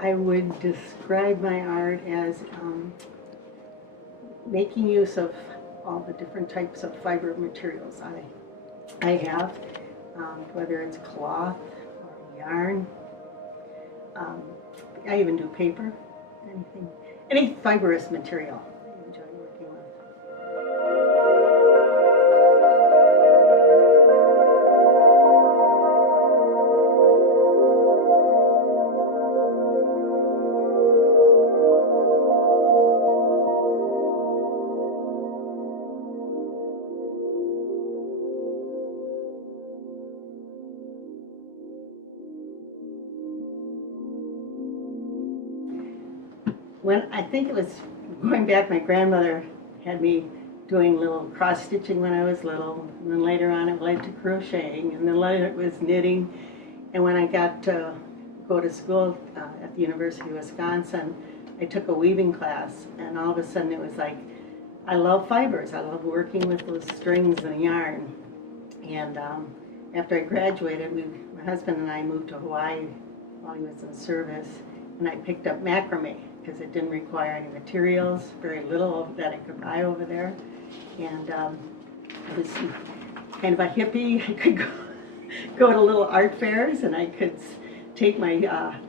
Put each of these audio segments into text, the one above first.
I would describe my art as making use of all the different types of fiber materials I have, whether it's cloth or yarn. I even do paper, any fibrous material I enjoy working with. I think it was going back, my grandmother had me doing little cross stitching when I was little, and then later on it led to crocheting, and then later it was knitting. And when I got to go to school at the University of Wisconsin, I took a weaving class, and all of a sudden it was like, I love fibers. I love working with those strings and yarn. And after I graduated, my husband and I moved to Hawaii while he was in service, and I picked up macrame because it didn't require any materials, very little that I could buy over there. And I was kind of a hippie. I could go to little art fairs, and I could take my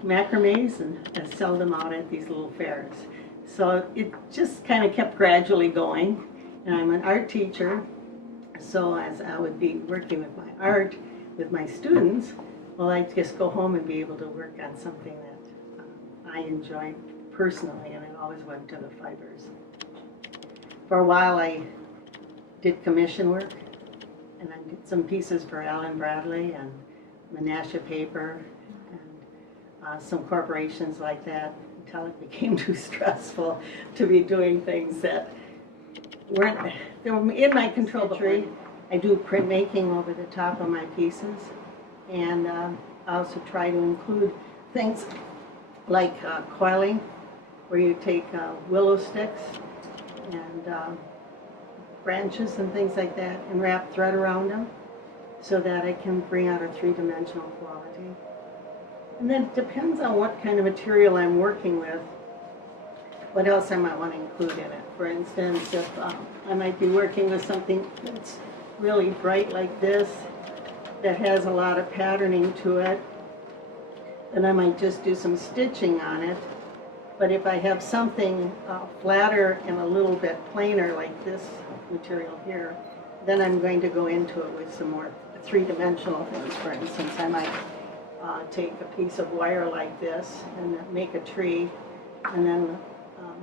macrames and sell them out at these little fairs. So it just kind of kept gradually going. And I'm an art teacher, so as I would be working with my art with my students, well, I'd just go home and be able to work on something that I enjoyed personally, and I always went to the fibers. For a while I did commission work, and I did some pieces for Allen Bradley and Menasha Paper and some corporations like that, until it became too stressful to be doing things that weren't in my control. I do printmaking over the top of my pieces, and I also try to include things like coiling, where you take willow sticks and branches and things like that and wrap thread around them so that I can bring out a three-dimensional quality. And then it depends on what kind of material I'm working with, what else I might want to include in it. For instance, if I might be working with something that's really bright like this, that has a lot of patterning to it, then I might just do some stitching on it. But if I have something flatter and a little bit plainer like this material here, then I'm going to go into it with some more three-dimensional things. For instance, I might take a piece of wire like this and make a tree, and then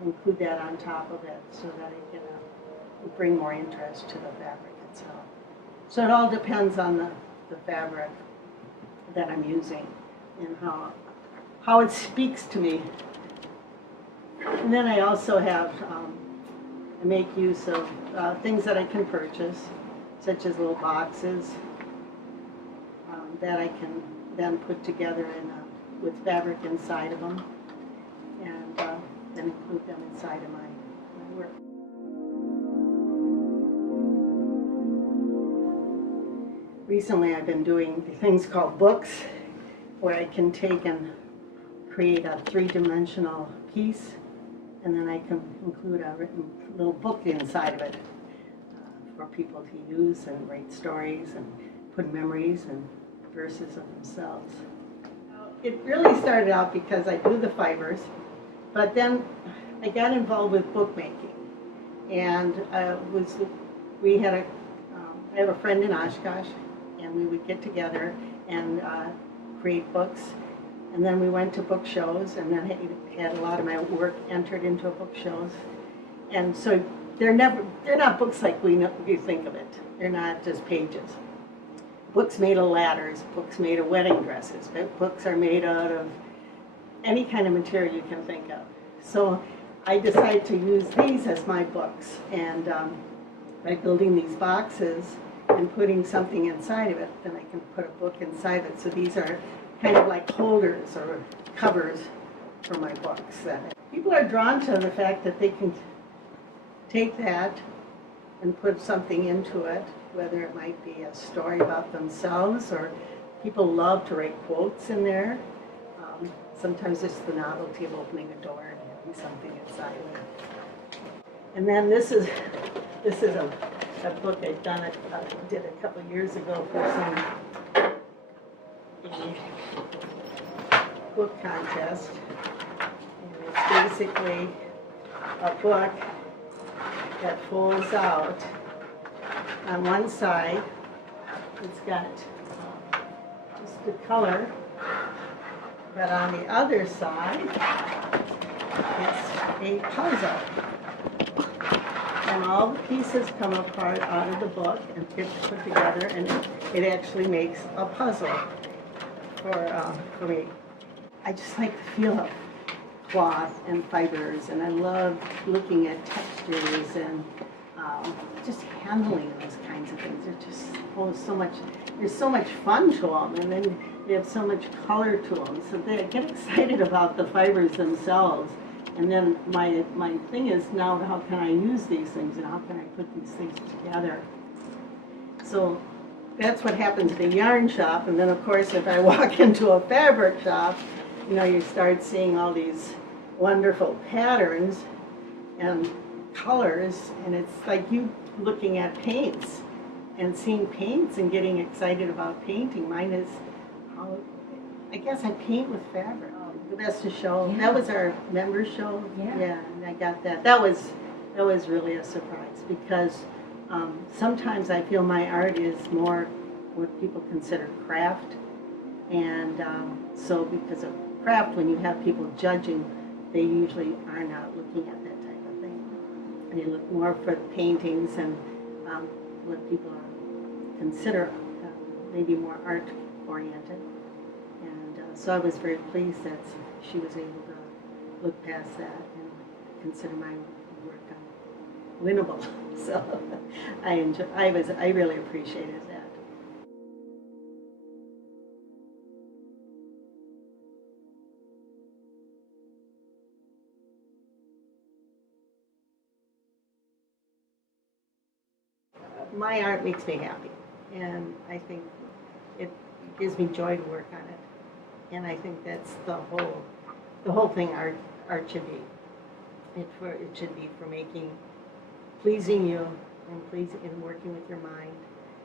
include that on top of it so that it can bring more interest to the fabric itself. So it all depends on the fabric that I'm using and how it speaks to me. And then I also have, I make use of things that I can purchase, such as little boxes that I can then put together with fabric inside of them, and then include them inside of my work. Recently I've been doing things called books, where I can take and create a three-dimensional piece, and then I can include a written little book inside of it for people to use and write stories and put memories and verses of themselves. It really started out because I do the fibers, but then I got involved with bookmaking, and I have a friend in Oshkosh, and we would get together and create books. And then we went to book shows, and then had a lot of my work entered into book shows. And so they're not books like you think of it. They're not just pages. Books made of ladders, books made of wedding dresses, books are made out of any kind of material you can think of. So I decided to use these as my books, and by building these boxes and putting something inside of it, then I can put a book inside it. So these are kind of like holders or covers for my books. People are drawn to the fact that they can take that and put something into it, whether it might be a story about themselves, or people love to write quotes in there. Sometimes it's the novelty of opening a door and having something inside of it. And then this is a book I've done did a couple of years ago for a book contest. And it's basically a book that folds out. On one side, it's got just the color, but on the other side, it's a puzzle. And all the pieces come apart out of the book and get put together, and it actually makes a puzzle for me. I just like the feel of cloth and fibers, and I love looking at textures and just handling those kinds of things. They're just there's so much fun to them, and then they have so much color to them. So they get excited about the fibers themselves. And then my thing is now, how can I use these things and how can I put these things together? So that's what happens at a yarn shop. And then of course, if I walk into a fabric shop, you start seeing all these wonderful patterns and colors, and it's like you looking at paints and seeing paints and getting excited about painting. Mine is, I guess I paint with fabric. The Best to Show. Yeah. That was our members show. Yeah, and I got that. That was really a surprise, because sometimes I feel my art is more what people consider craft, and so because of craft, when you have people judging, they usually are not looking at that type of thing. They look more for the paintings and what people consider maybe more art oriented. So I was very pleased that she was able to look past that and consider my work winnable. So I really appreciated that. My art makes me happy, and I think it gives me joy to work on it. And I think that's the whole thing art should be. It should be for pleasing you and working with your mind.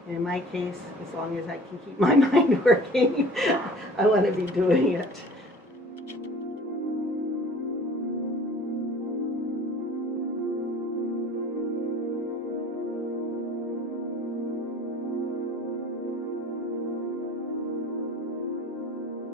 And in my case, as long as I can keep my mind working, I want to be doing it.